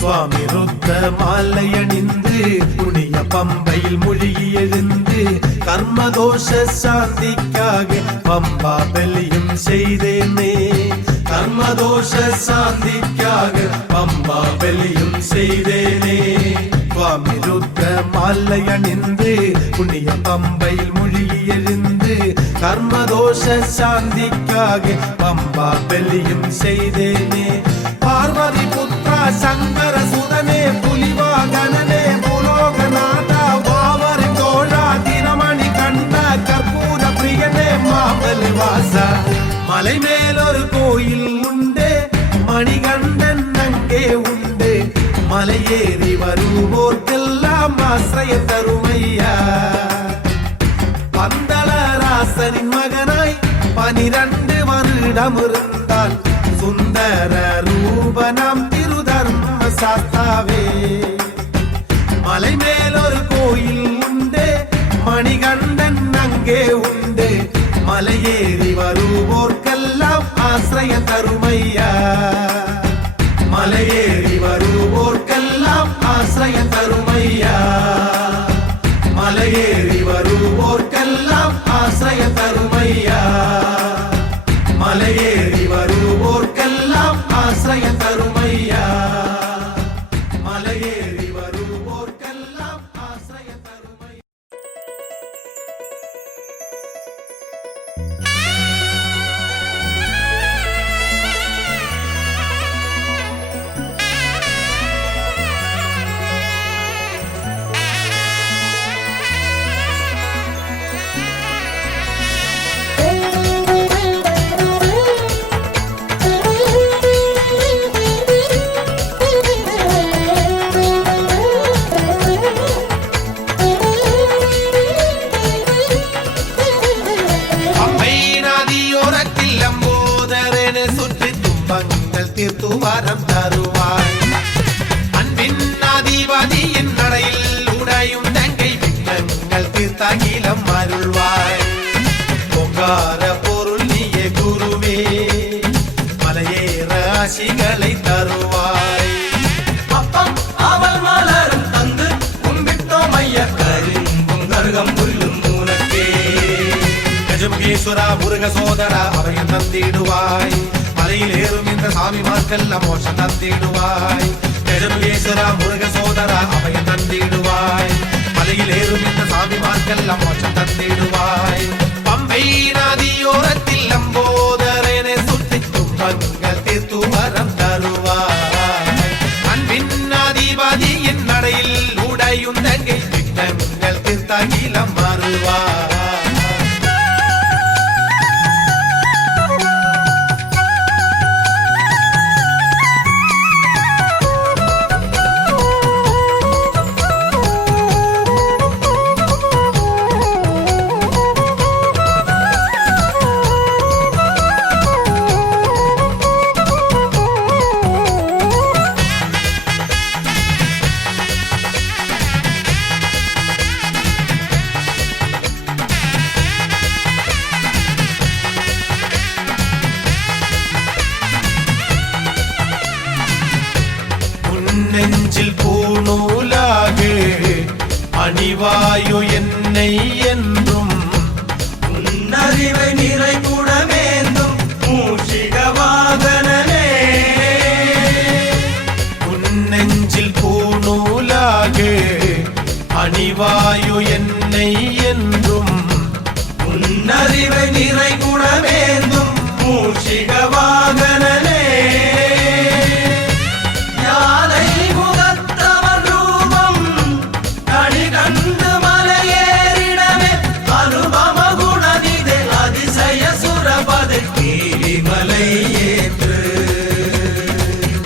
சுவாமி ருத்த மாலையணிந்து புனிய பம்பையில் மொழிகி எழுந்து கர்மதோஷ சாந்திக்காக பம்பா பலியும் செய்தேனே. கர்மதோஷ சாந்திக்காக பம்பா பலியும் செய்தேனே. சுவாமி ருத்த மாலையணிந்து புனிய பம்பையில் மொழிகி எழுந்து கர்மதோஷ சாந்திக்காக பம்பா பலியும் செய்தேனே. பார்வதி புத்ரா சங்கர சுதனே புலிவாகனனே புலோகநாத வாவரி தோழா தினமணி கண்ட கற்பூர பிரியனே மாபலி வாசா. மலைமேலொரு கோயில் ഉണ്ട്, മണികണ്ഠൻ അങ്കേ ഉണ്ട്. മലയേറി വരുവോർക്കെല്ലാം ആശ്രയം തരുമയ്യ. പന്തളരാസനിൻ മകനായി 12 வருடமிருந்தான் സുന്ദര രൂപനാം തിരുധർമ്മ ശാസ്താവേ. മലമേലൊരു കോയിൽ ഉണ്ട്, മണികണ്ഠൻ അങ്കേ ഉണ്ട്. മലയേറി വരുവോർക്കെല്ലാം ആശ്രയം തരുമയ്യ. മലയേറി വരുവോർക്കെല്ലാം ആശ്രയം തരുമയ്യ. മലയേറി വരുവോർക്കെല്ലാം ആശ്രയം തരുമയ്യ. മലയേറി വരുവോർക്കെല്ലാം ആശ്രയം തരുമയ്യ. മലയേറി വരുവോർക്കെല്ലാം ആശ്രയം തരുമയ്യ. തീർത്തു വരം തരുവാൻ അൻപിൻ ആദിവാദിயின் നടയിൽ ഉടയും തങ്കை വിഘ്നങ്ങൾ തീർത്തകിലം അരുൾവാൻ. പൊങ്കാര പൊരുൾ നീയെ ഗുരുവേ, മലയേറ ആശിகளை തരുവാய். അപ്പം അവൾ മലരും തന്ന് കുമ്പിട്ടോ മയ്യ കരിമ്പും കറുകം പുല്ലും മൂലക്കേ. ഗജമുഖേശ്വര മുരുക സോദര അഭയം തന്നിടുവായി മലയിലേറും ഇന്ന സ്വാമിമാർക്കെല്ലാം മോശം തന്നിടുവായി ഗജമുഖേശ്വര മുരുക സോദര അഭയം തന്നിടുവായി മലയിലേറും ഇന്ന സ്വാമിമാർക്കെല്ലാം മോശം തന്നിടുവായി പമ്പൈ നദിയോരത്തിൽ ലംബോദരനെ സുത്തി തുമ്പങ്ങൾ തീർത്തു വരം തരുവായി അൻപിന്നാധിപതിயின் നടയിൽ ഉടയുണ്ടെങ്കിൽ വിഘ്നങ്ങൾ തീർത്തകിലം മാറുവായി നെഞ്ചിൽ പൂണൂലാകെ அணிவாயோ என்னை என்றும் உன்னறிவை நிறை கூடமேந்தும் மூஷிக வாகனனே உன்னெஞ்சில் பூணூலாகே அணிவாயோ என்னை என்றும் உன்னறிவை நிறை கூடமேந்தும் மூஷிக வாகனனே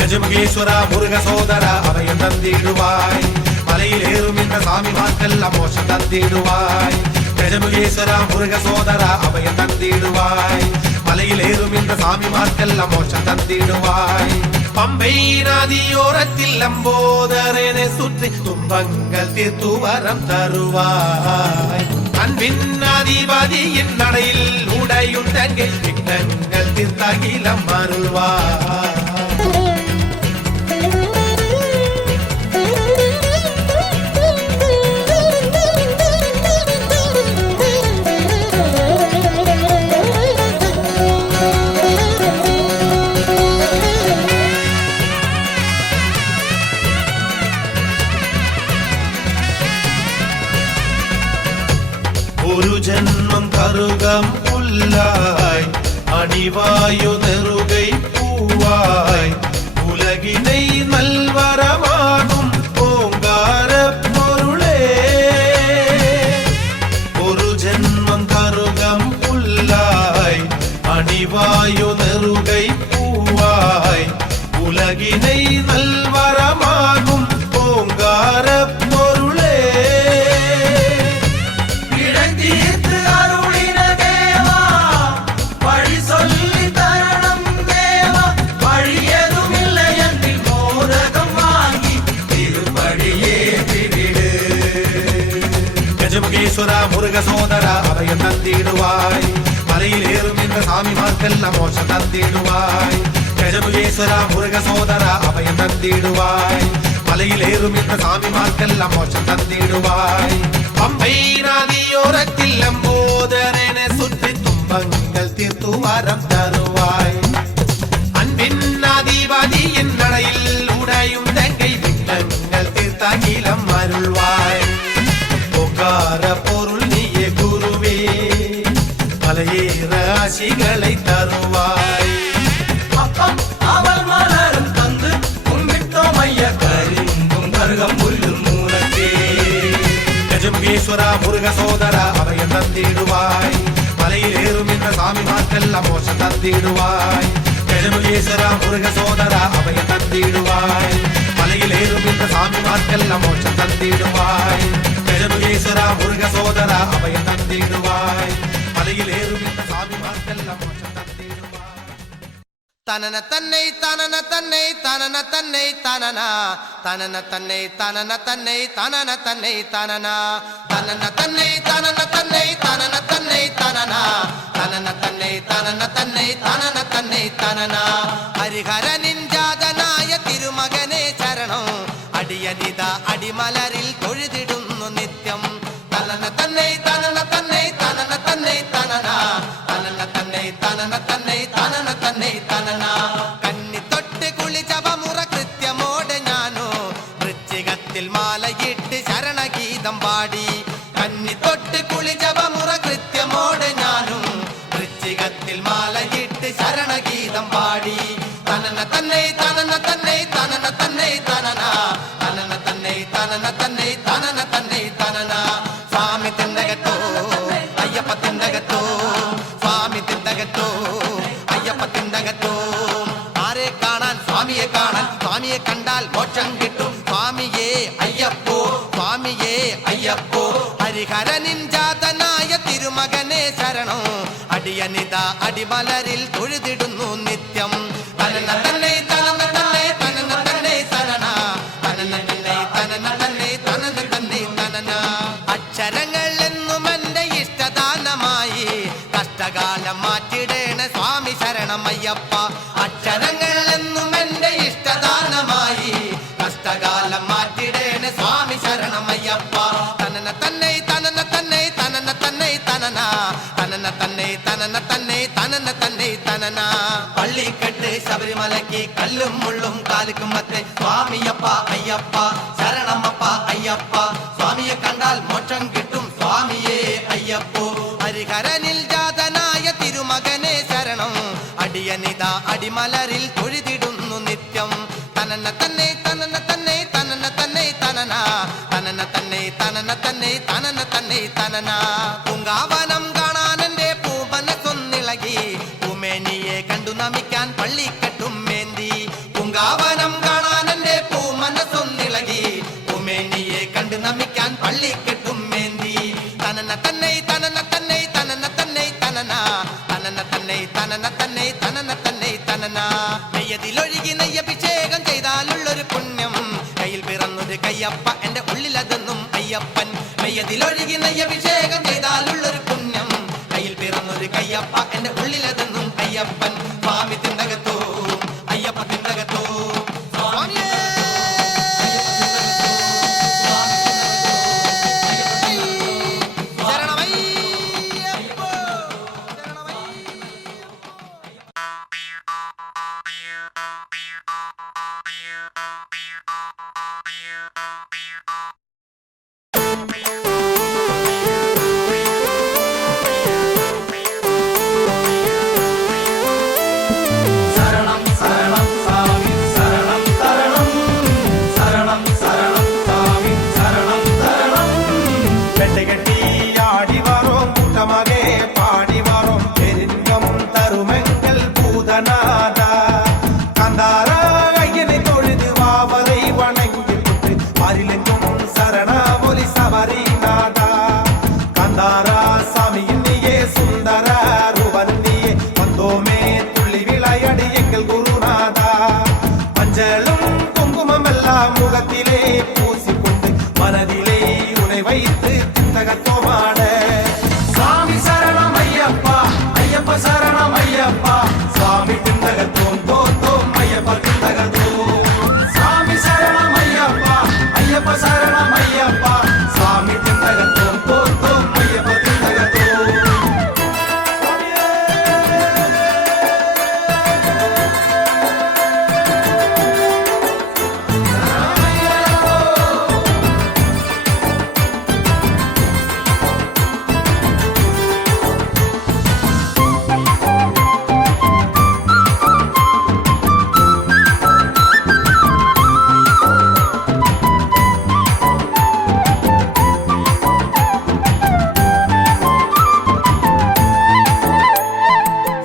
ഗജമുഖേശ്വര മുരുക സോദര അഭയം തന്നിടുവായി മലയിലേറും ഇന്ന സ്വാമിമാർക്കെല്ലാം മോശം തന്നിടുവായി ഗജമുഖേശ്വര മുരുക സോദര അഭയം തന്നിടുവായി മലയിലേറും ഇന്ന സ്വാമിമാർക്കെല്ലാം മോശം തന്നിടുവായി പമ്പൈ നദിയോരത്തിൽ ലംബോദരനെ സുറ്റി തുമ്പങ്ങൾ തീർത്തു വരം തരുവായി അൻപിന്നാധിപതിயின் നടയിൽ ഉടയുണ്ടെങ്കിൽ വിഘ്നങ്ങൾ തീർത്തകിലം മാറുവായി ഒരു ജന്മം കറുകം പുല്ലായി അണിവായു നെറുകை പൂവായി ഉലകിனை നൽവരമാകും ഓങ്കാര പൊരുളേ ഒരു ജന്മം കറുകം പുല്ലായി അണിവായു നെറുകை പൂവായി ഉലകിனை നൽവരമാകും ഓങ്കാര പൊരുളേ ഗജമുഖേശ്വര മുരുക സോദര അഭയം തന്നിടുവായി മലയിലേറും ഇന്ന സ്വാമിമാർക്കെല്ലാം മോശം തന്നിടുവായി ഗജമുഖേശ്വര മുരുക സോദര അഭയം തന്നിടുവായി മലയിലേറും ഇന്ന സ്വാമിമാർക്കെല്ലാം മോശം തന്നിടുവായി പമ്പൈ നദിയോരത്തിൽ ലംബോദരനെ സുറ്റി തുമ്പങ്ങൾ തീർത്തു വരം തരുവായി അൻപിന്നാധിപതിயின் നടയിൽ ഉടയുണ്ടെങ്കിൽ വിഘ്നങ്ങൾ തീർത്തകിലം അരുൾവായി ஓங்கார பொருள் நீயே குருவே மலையேற ஆசிகளை தருவாய் அப்பம் அவள் மலரும் தந்து கும்பிட்டோம் ஐய கரிந்தும் கருகம் புல்லும் மூலத்தே கஜமுகேஸ்வர முருக சோதர அபயம் தந்திடுவாய் மலையிலேறும் இந்த சாமிமார்க்கெல்லாம் மோசம் தந்திடுவாய் கஜமுகேஸ்வர முருக சோதர அபயம் தந்திடுவாய் மலையிலேறும் இந்த சாமிமார்க்கெல்லாம் மோசம் தந்திடுவாய் ഗജമുഖേശ്വര മുരുക സോദര അഭയം തന്നിടുവായി മലയിലേറും ഇന്ന സ്വാമിമാർക്കെല്ലാം മോശം തന്നിടുവായി തനന തന്നൈ തനന തന്നൈ തനന തന്നൈ തനന തനന തന്നൈ തനന തന്നൈ തനന തന്നൈ തനന തനന തന്നൈ തനന തന്നൈ തനന തന്നൈ തനന തനന തന്നൈ തനന തന്നൈ തനന തന്നൈ തനന ഹരിഹരനിൻ ജാതനായ തിരുമകനെ ശരണം അടിയനിത അടിമലരിൽ തൊഴുതിടുന്നു നിത്യം തനന തന്നൈ തനന തന്നൈ തനന തന്നൈ തനന തനന തന്നെ തനന തന്നെ തനന കന്നി തൊട്ട് കുളിച്ചവമുറ കൃത്യമോടെ ഞാനോ വൃശ്ചികത്തിൽ മാലയിട്ട് ശരണഗീതം പാടി കന്നി തൊട്ട് കുളിച്ചവമുറ കൃത്യമോടെ ഞാനും വൃശ്ചികത്തിൽ മാലയിട്ട് ശരണഗീതം പാടി തനന തന്നെ തനന തന്നെ തനന തന്നെ തനന തനന തന്നെ തനന തന്നെ തനന തന്നെ തനന സ്വാമി തിന്തകത്തോ അയ്യപ്പ തിന്തകത്തോ സ്വാമി തിന്തകത്തോ അയ്യപ്പ തിന്തകത്തോ ആരെ കാണാൻ സ്വാമിയെ കാണാൻ സ്വാമിയെ കണ്ടാൽ മോക്ഷം കിട്ടും സ്വാമിയേ അയ്യപ്പോ സ്വാമിയേ അയ്യപ്പോ ഹരിഹരനിൻ ജാതനായ തിരുമകനെ ശരണം അടിയനിത അടിമലരിൽ തൊഴുതിടുന്നു നിത്യം തനന തന്നെ തനന തന്നെ തനന തന്നെ തനന തനന തന്നെ തനന തന്നെ തനന തന്നെ തനന അക്ഷരങ്ങൾ എന്നും എന്റെ ഇഷ്ടദാനമായി കഷ്ടകാലം മാറ്റിടേണ സ്വാമി ശരണമയ്യപ്പ അക്ഷരങ്ങൾ എന്നും എന്റെ ഇഷ്ടദാനമായി കഷ്ടകാലം മാറ്റിടേണ സ്വാമി ശരണമയ്യപ്പ തനന തന്നെ തനന തന്നെ തനന തന്നെ തനന തനന തന്നെ തനന തന്നെ തനന തന്നെ തനന പള്ളിക്കെട്ട് ശബരിമലയ്ക്ക് കല്ലും മുള്ളും കാലിക്കുമത്തെ സ്വാമിയപ്പ അയ്യപ്പ ശരണമപ്പ അയ്യപ്പ സ്വാമിയെ കണ്ടാൽ മോക്ഷം കിട്ടും സ്വാമിയേ അയ്യപ്പോ ഹരിഹരനിൽ ജാതനായ തിരുമകനെ ശരണം അടിയനിത അടിമലരിൽ തൊഴുതിടുന്നു നിത്യം തനന തന്നെ തനന തന്നെ തനന തന്നെ തനന തനന തന്നെ തനന തന്നെ തനന തന്നെ തനന പൂങ്കാവനം കാണാൻ എന്റെ പൂമനസ്സൊന്നിളകി പൂമേനിയെ കണ്ടു നമിക്കാൻ പള്ളിക്കെട്ടും മേന്തി പൂങ്കാവനം കാണാൻ എന്റെ പൂമനസ്സൊന്നിളകി പൂമേനിയെ കണ്ടു നമിക്കാൻ പള്ളിക്കെട്ടും മേന്തി തനന തന്നെ തനന തന്നെ തനന തന്നെ തനന തനന തന്നെ തനന തന്നെ തനന തന്നെ തനന നെയ്യതിലൊഴുകി നെയ്യഭിഷേകം ചെയ്താലുള്ളൊരു പുണ്യം കയ്യിൽ പിറന്നൊരു കയ്യപ്പ എന്റെ ഉള്ളിലതെന്നും അയ്യപ്പൻ നെയ്യതിലൊഴുകി നെയ്യഭിഷേകം ചെയ്താലുള്ളൊരു പുണ്യം കയ്യിൽ പിറന്നൊരു കയ്യപ്പ എന്റെ ഉള്ളിലതെന്നും അയ്യപ്പൻ സ്വാമി തിന്തകത്തോ അയ്യപ്പ തിന്തകത്തോ സ്വാമിയേ ശരണമയ്യപ്പോ ശരണം ശരണം സ്വാമി ശരണം തരണം ശരണം ശരണം സ്വാമി ശരണം തരണം வெட்டைகட்டி ஆடி வரோம் கூட்டமாக பாடி வரோம் பெருங்கம் தருமெங்கள் பூதநாதா கந்தாரா ஐயனை தொழுது வாவரை வணங்கி விட்டு மாறிலெங்கும் சரணாமொழி சபரிநாதா கந்தாரா சாமியின் நீயே சுந்தர ரூபன் நீயே வந்தோமே துள்ளி விளையாடி எங்கள் குருநாதா மஞ்சளும் குங்குமம் எல்லாம் முகத்திலே பூசிக்கொண்டு மனதிலே உனை வைத்து திந்தகத்தோமாட സ്വാമി ശരണം അയ്യപ്പ അയ്യപ്പ ശരണം അയ്യപ്പ സ്വാമി തിന്തകത്തോം തോത്തോം അയ്യപ്പ തിന്തകത്തോ സ്വാമി ശരണം അയ്യപ്പ അയ്യപ്പ ശരണം അയ്യപ്പ സ്വാമി തിന്തകത്തോം തോത്തോം അയ്യപ്പ തിന്തകത്തോ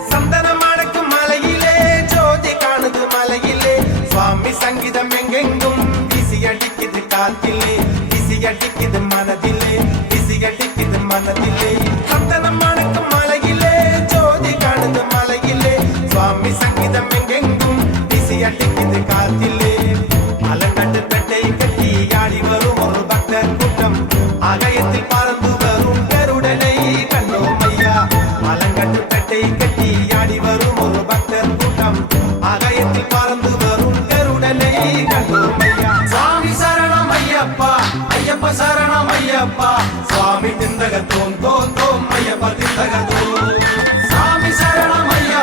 சந்தனம் அடக்கும் மலையிலே ஜோதி காணுது மலையிலே சுவாமி சங்கீதம் எங்கெங்கும் விசி அடிக்குது காத்திலே விசி அடிக்குது மனதிலே விசி அடிக்குது மனதிலே சந்தனம் அடக்கும் மலையிலே ஜோதி காணுது மலையிலே சுவாமி சங்கீதம் எங்கெங்கும் விசி அடிக்குது காத்திலே அலங்கட்டு பெட்டை கட்டி ஆடி வரும் ஒரு பக்தர் கூட்டம் ஆகாயத்தில் பறந்து வரும் கருடனை கண்டோம் ஐயா அலங்கட்டு பெட்டை கட்டி ஆடி வரும் ஒரு பக்தர் கூட்டம் ஆகாயத்தில் பறந்து வரும் கருடனை கண்டோம் ஐயா സ്വാമി ശരണം അയ്യപ്പ അയ്യപ്പ ശരണം അയ്യപ്പ സ്വാമി തിന്തകത്തോം തോത്തോം അയ്യപ്പ തിന്തകത്തോ സ്വാമി ശരണം അയ്യപ്പ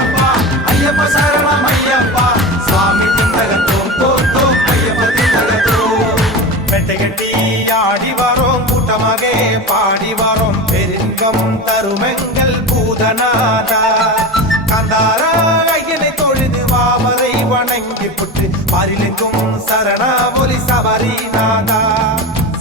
சுகம் தருமெங்கள் பூதநாதா காந்தாரா ஐயனை தொழுது வாவரை வணங்கி புட்டு பாரிலெங்கும் சரணா ஒலி சபரிநாதா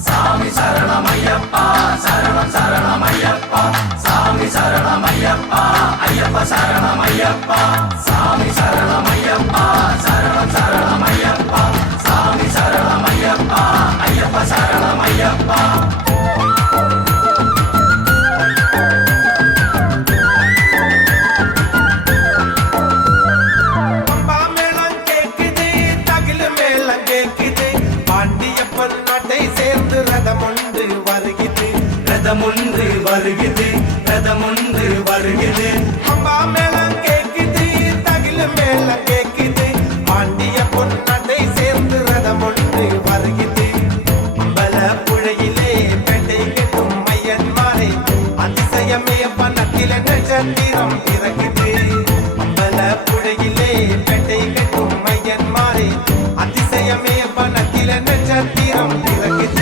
சாமி சரணமையப்பா சரணம் சரணமையப்பா சாமி சரணமையப்பா ஐயப்ப சரணமையப்பா சாமி சரணமையப்பா சரணம் சரணமையப்பா சாமி சரணமையப்பா ஐயப்ப சரணமையப்பா பம்பா மேளம் கேக்குது தகிலு மேளம் கேக்குது பாண்டியப்பன் நாட்டை சேர்ந்து ரதமொன்று வருகிறது ரதமுண்டு வருகிறது ரதமுண்டு வருகிறது பம்பா மேளம் கேக்குது தகிலு மேளம் கேக்குது பாண்டியப்பன் நாட்டை சேர்ந்து ரதமொன்று வருகிறது அம்பல புழையிலே பேட்டை கெட்டும் மையன்மாரை அதிசயமே பணத்தில நட்சத்திரம் பிறகுது அம்பல புழையிலே பேட்டை கெட்டும் மையன்மாரை அதிசயமே பணத்தில நட்சத்திரம் பிறகுது